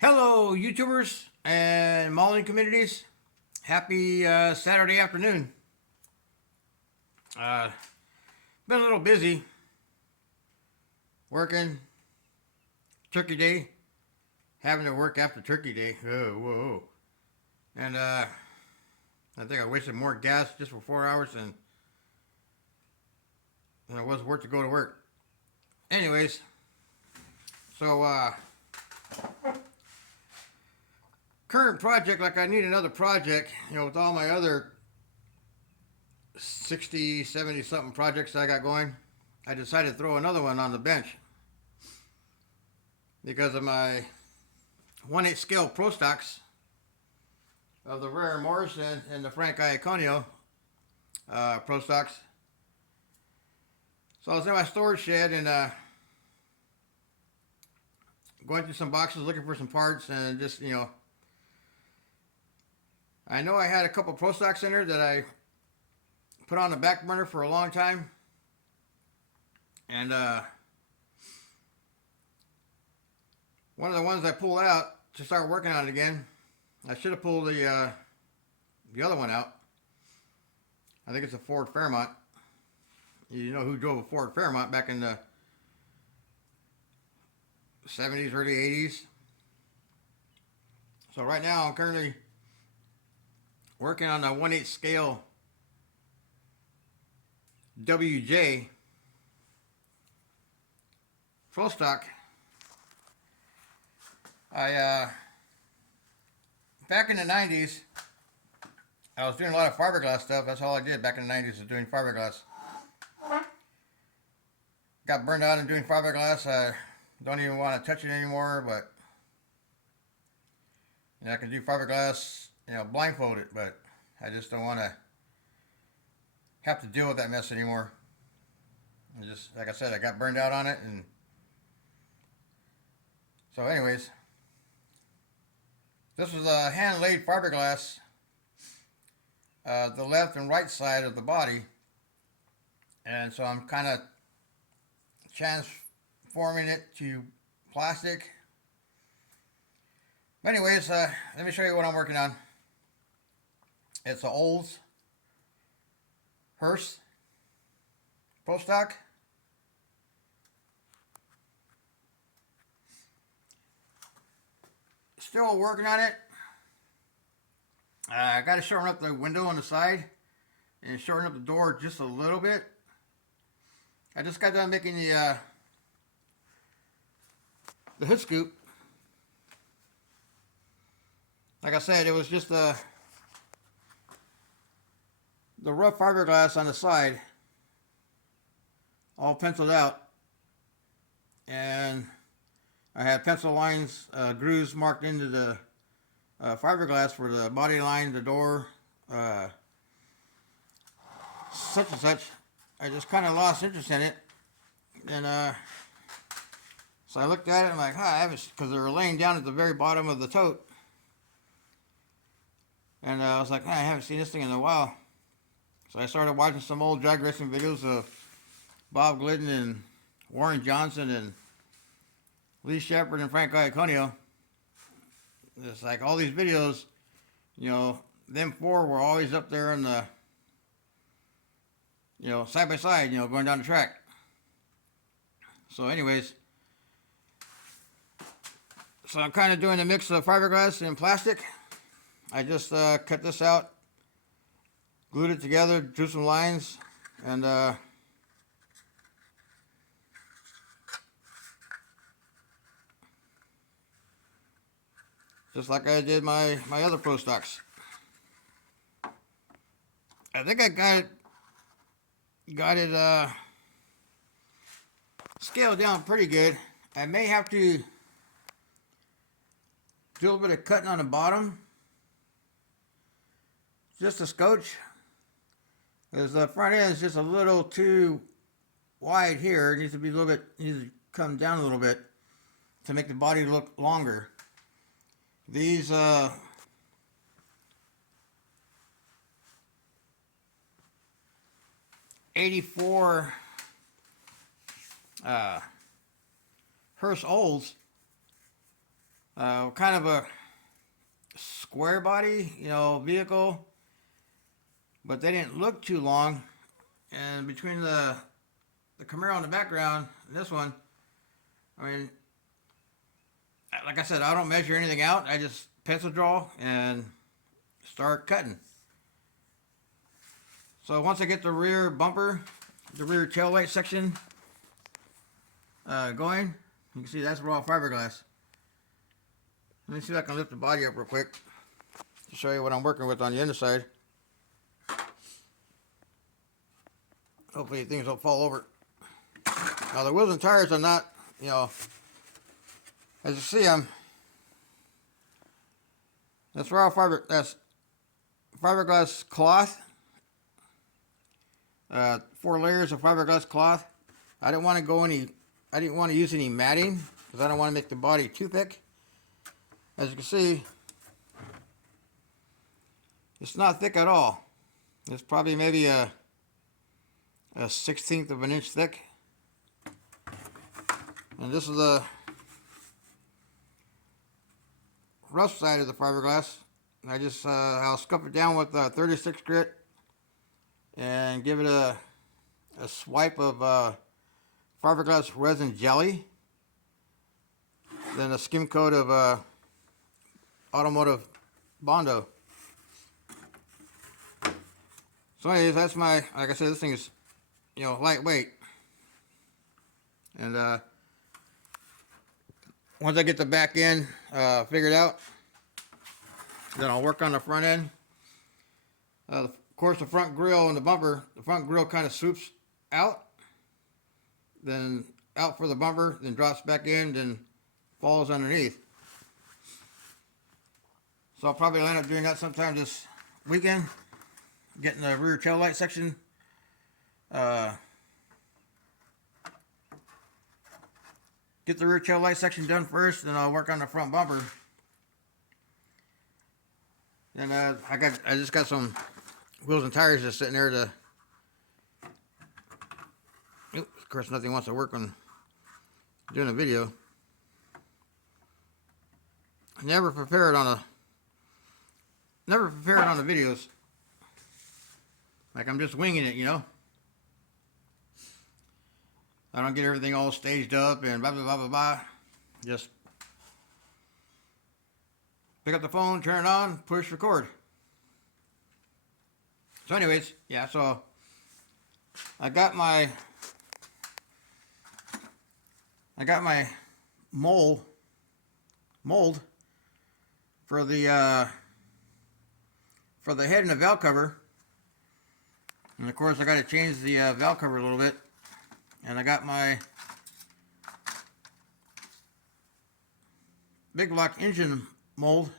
Hello, YouTubers and modeling communities. Happy Saturday afternoon. Uh, Been a little busy working. Turkey Day, having to work after Turkey Day. Whoa, whoa. And I think I wasted more gas just for 4 hours than it was worth to go to work. Anyways, so current project, like I need another project, with all my other 60, 70 something projects I got going. I decided to throw another one on the bench because of my 1/8 scale pro stocks of the Rare Morrison and the Frank Iaconio pro stocks. So I was in my storage shed and going through some boxes looking for some parts and just, I know I had a couple pro stocks in there that I put on the back burner for a long time. And one of the ones I pulled out to start working on it again, I should have pulled the other one out. I think it's a Ford Fairmont. You know who drove a Ford Fairmont back in the 70s, early 80s. So right now I'm currently working on the 1/8 scale WJ pro stock. I back in the 90s, I was doing a lot of fiberglass stuff. That's all I did back in the 90s, was doing fiberglass. Got burned out in doing fiberglass. I don't even want to touch it anymore, but I can do fiberglass, blindfolded, but I just don't want to have to deal with that mess anymore. And just like I said, I got burned out on it, and so anyways, this was a hand-laid fiberglass, the left and right side of the body, and so I'm kind of transforming it to plastic. But anyways, let me show you what I'm working on. It's an Olds Hurst pro stock. Still working on it. I got to shorten up the window on the side and shorten up the door just a little bit. I just got done making the hood scoop. Like I said, it was just the rough fiberglass on the side, all penciled out, and I had pencil lines, grooves marked into the fiberglass for the body line, the door, such and such. I just kind of lost interest in it, and so I looked at it and I'm like, I haven't, because they were laying down at the very bottom of the tote, and I was like, I haven't seen this thing in a while. So I started watching some old drag racing videos of Bob Glidden and Warren Johnson and Lee Shepard and Frank Iaconio. It's like all these videos, them four were always up there in the, side by side, going down the track. So anyways, so I'm kind of doing a mix of fiberglass and plastic. I just cut this out, glued it together, drew some lines, and just like I did my other pro stocks. I think I got it scaled down pretty good. I may have to do a little bit of cutting on the bottom, just a scotch, because the front end is just a little too wide here. It needs to be a little bit, needs to come down a little bit to make the body look longer. These 84 Hurst Olds, kind of a square body, vehicle, but they didn't look too long. And between the Camaro in the background and this one, I mean, like I said, I don't measure anything out. I just pencil draw and start cutting. So once I get the rear bumper, the rear tail light section going, you can see that's raw fiberglass. Let me see if I can lift the body up real quick to show you what I'm working with on the underside. Hopefully things don't fall over. Now the wheels and tires are not, as you see, that's raw fiber, that's fiberglass cloth. 4 layers of fiberglass cloth. I didn't want to use any matting because I don't want to make the body too thick. As you can see, it's not thick at all. It's probably maybe a 1/16 of an inch thick. And this is the rough side of the fiberglass. I just I'll scuff it down with 36 grit and give it a swipe of fiberglass resin jelly, then a skim coat of automotive Bondo. So anyways, that's like I said, this thing is lightweight, and once I get the back end figured out, then I'll work on the front end. Of course, the front grille and the bumper, the front grille kind of swoops out, then out for the bumper, then drops back in, then falls underneath. So I'll probably end up doing that sometime this weekend, getting the rear tail light section get the rear tail light section done first, then I'll work on the front bumper. And I just got some wheels and tires just sitting there to. Of course, nothing wants to work on doing a video. Never prepare it on the videos. Like I'm just winging it, I don't get everything all staged up and blah blah blah blah blah. Just pick up the phone, turn it on, push record. So anyways, yeah, so I got my mold for the head and the valve cover. And of course I got to change the valve cover a little bit. And I got my big block engine mold.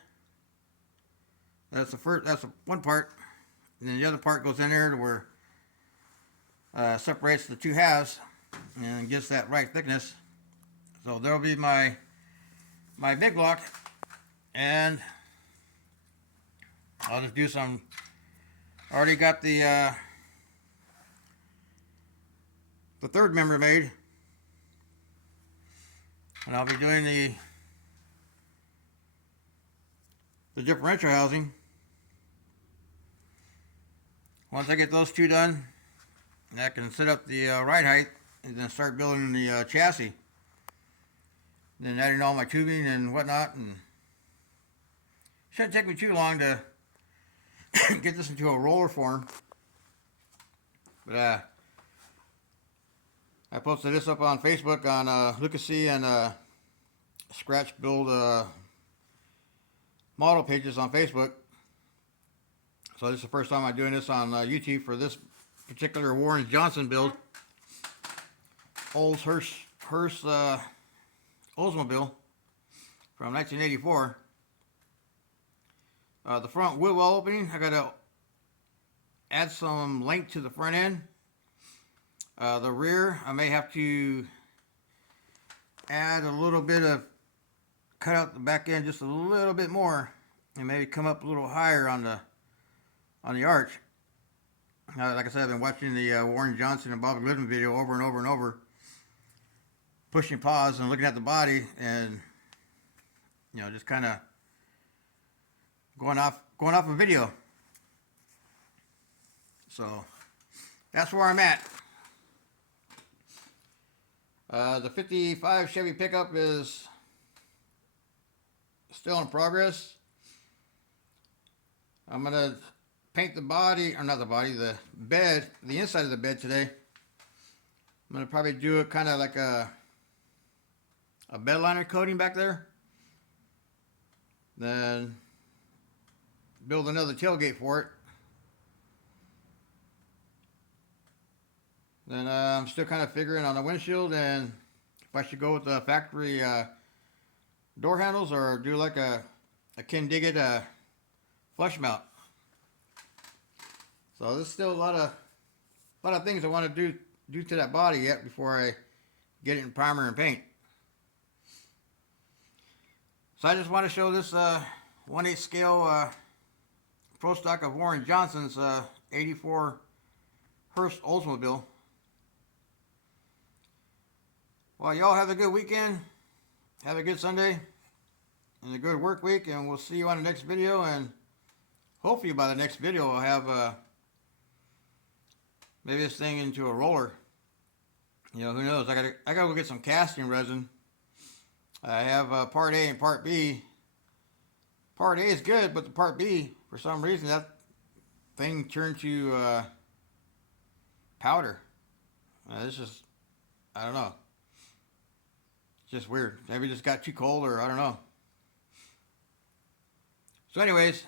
That's one part. And then the other part goes in there to where separates the two halves and gets that right thickness. So there'll be my big block, and I'll just do some. I already got the third member made, and I'll be doing the differential housing. Once I get those two done, I can set up the ride height and then start building the chassis. Then adding all my tubing and whatnot, and shouldn't take me too long to get this into a roller form. But I posted this up on Facebook on Lucas C and Scratch Build model pages on Facebook. So this is the first time I'm doing this on YouTube for this particular Warren Johnson build. Old Hurst Oldsmobile from 1984. The front wheel well opening, I got to add some length to the front end. The rear, I may have to add a little bit of, cut out the back end just a little bit more, and maybe come up a little higher on the arch. Like I said, I've been watching the Warren Johnson and Bob Glidden video over and over and over, pushing pause and looking at the body, and you know, just kind of going off a video. So that's where I'm at. The 55 Chevy pickup is still in progress. I'm gonna paint the body, or not the body, the bed, the inside of the bed today. I'm gonna probably do it kind of like a bed liner coating back there. Then build another tailgate for it. Then I'm still kind of figuring on the windshield and if I should go with the factory door handles or do like a Ken Diggett flush mount. So there's still a lot of things I want to do to that body yet before I get it in primer and paint. So I just want to show this 1/8 scale pro stock of Warren Johnson's 84 Hurst Oldsmobile. Well, y'all have a good weekend. Have a good Sunday and a good work week, and we'll see you on the next video. And hopefully by the next video I'll have maybe this thing into a roller. You know, who knows? I gotta go get some casting resin. I have part A and part B. Part A is good, but the part B, for some reason, that thing turned to powder. This is, I don't know. It's just weird. Maybe it just got too cold, or I don't know. So anyways,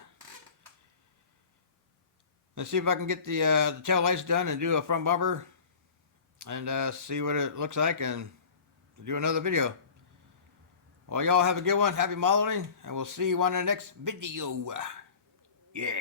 let's see if I can get the tail lights done and do a front bumper and see what it looks like and do another video. Well, y'all have a good one. Happy modeling, and we'll see you on the next video. Yeah.